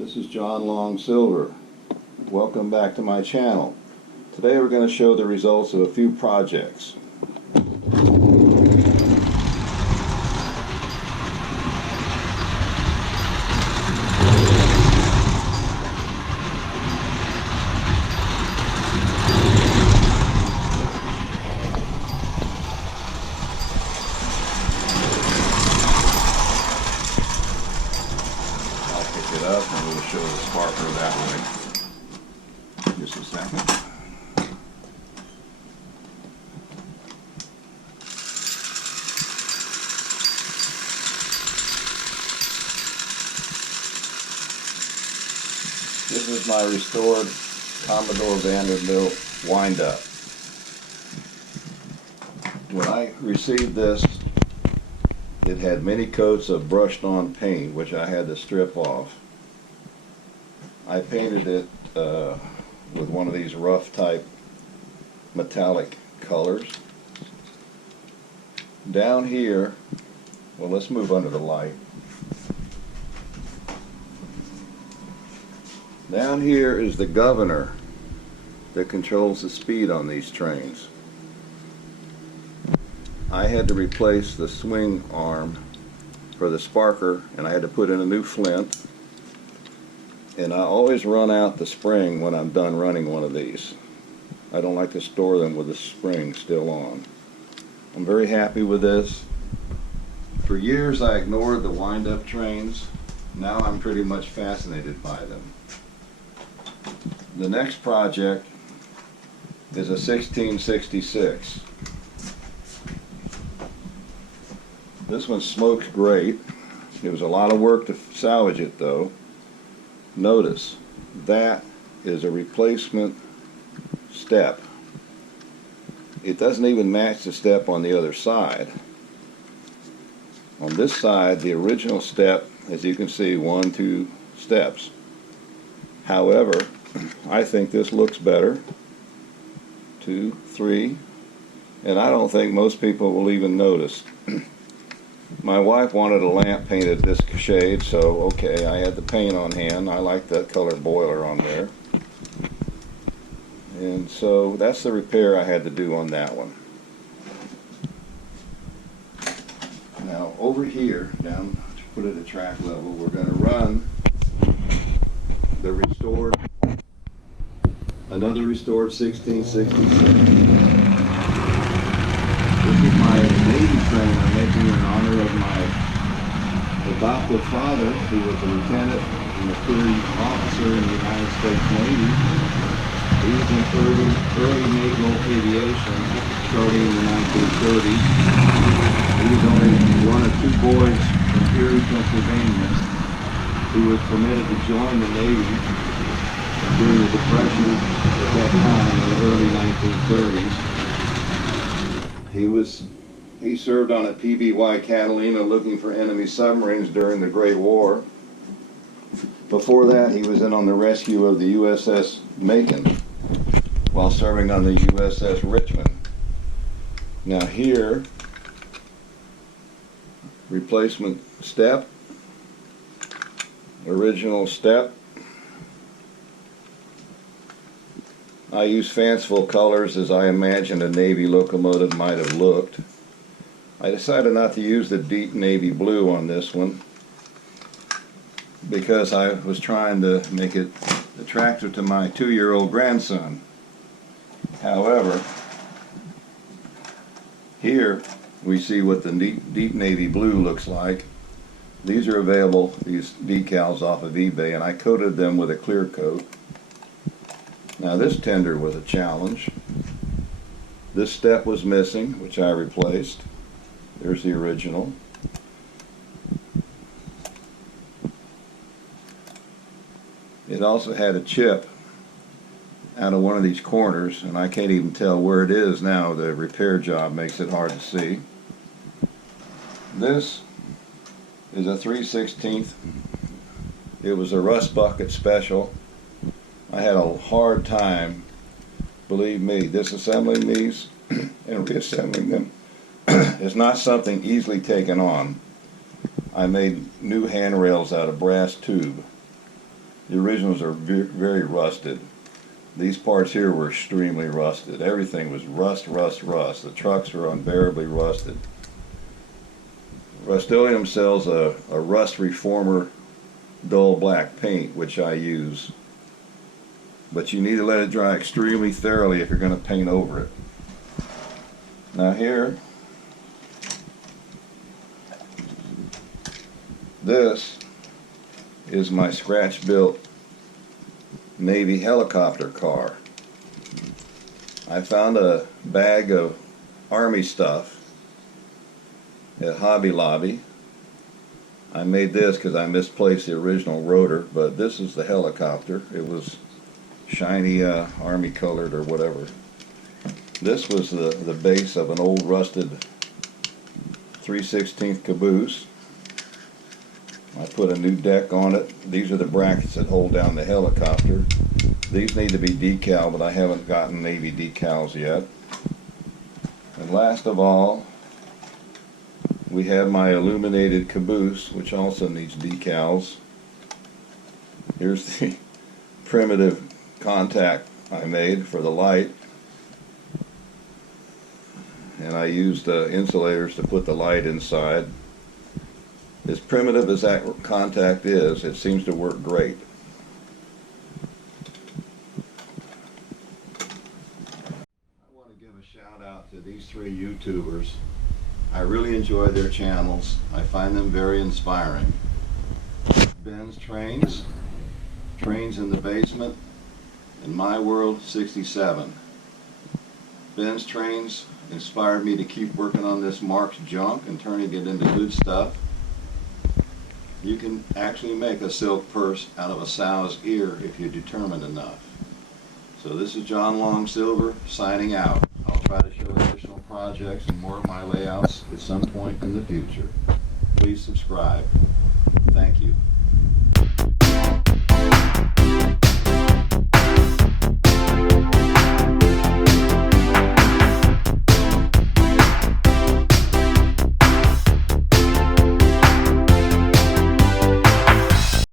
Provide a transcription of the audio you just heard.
This is John Long Silver. Welcome back to my channel. Today we're going to show the results of a few projects. I'll pick it up and we'll show the sparkler that way. Just a second. This is my restored Commodore Vanderbilt wind-up. When I received this, it had many coats of brushed on paint which I had to strip off. I painted it with one of these rough type metallic colors. Down here, well, let's move under the light. Down here is the governor that controls the speed on these trains. I had to replace the swing arm for the sparker, and I had to put in a new flint. And I always run out the spring when I'm done running one of these. I don't like to store them with the spring still on. I'm very happy with this. For years I ignored the wind-up trains. Now I'm pretty much fascinated by them. The next project is a 1666. This one smokes great. It was a lot of work to salvage it though. Notice, that is a replacement step. It doesn't even match the step on the other side. On this side, the original step, as you can see, 1, 2 steps. However, I think this looks better. 2, 3, and I don't think most people will even notice. My wife wanted a lamp painted this shade, so okay, I had the paint on hand. I like that color boiler on there. And so that's the repair I had to do on that one. Now over here, down to put it at track level, we're going to run the restored, another restored 1666. This is my Navy train I'm making in honor of my adoptive father, who was a lieutenant and a crew officer in the United States Navy. He was in early naval aviation, starting in the 1930s. He was only one of 2 boys from Erie, Pennsylvania, who was permitted to join the Navy during the Depression at that time in the early 1930s. He served on a PBY Catalina looking for enemy submarines during the Great War. Before that, he was in on the rescue of the USS Macon while serving on the USS Richmond. Now here, replacement step, original step. I use fanciful colors as I imagine a Navy locomotive might have looked. I decided not to use the deep navy blue on this one because I was trying to make it attractive to my 2-year-old grandson. However, here we see what the deep navy blue looks like. These are available, these decals, off of eBay, and I coated them with a clear coat. Now this tender was a challenge. This step was missing, which I replaced. There's the original. It also had a chip out of one of these corners, and I can't even tell where it is now. The repair job makes it hard to see. This is a 3/16. It was a rust bucket special. I had a hard time, believe me, disassembling these and reassembling them is not something easily taken on. I made new handrails out of brass tube. The originals are very rusted. These parts here were extremely rusted. Everything was rust. The trucks were unbearably rusted. Rust-Oleum sells a rust reformer dull black paint, which I use. But you need to let it dry extremely thoroughly if you're going to paint over it. Now here, this is my scratch-built Navy helicopter car. I found a bag of Army stuff at Hobby Lobby. I made this because I misplaced the original rotor, but this is the helicopter. It was shiny Army colored or whatever. This was the base of an old rusted 3/16 caboose. I put a new deck on it. These are the brackets that hold down the helicopter. These need to be decal, but I haven't gotten Navy decals yet. And last of all, we have my illuminated caboose, which also needs decals. Here's the primitive contact I made for the light. And I used insulators to put the light inside. As primitive as that contact is, it seems to work great. I want to give a shout out to these three YouTubers. I really enjoy their channels. I find them very inspiring. Ben's Trains, Trains in the Basement, and My World 67. Ben's Trains inspired me to keep working on this Mark's junk and turning it into good stuff. You can actually make a silk purse out of a sow's ear if you're determined enough. So this is John Long Silver signing out. I'll try to show additional projects and more of my layouts at some point in the future. Please subscribe. Thank you.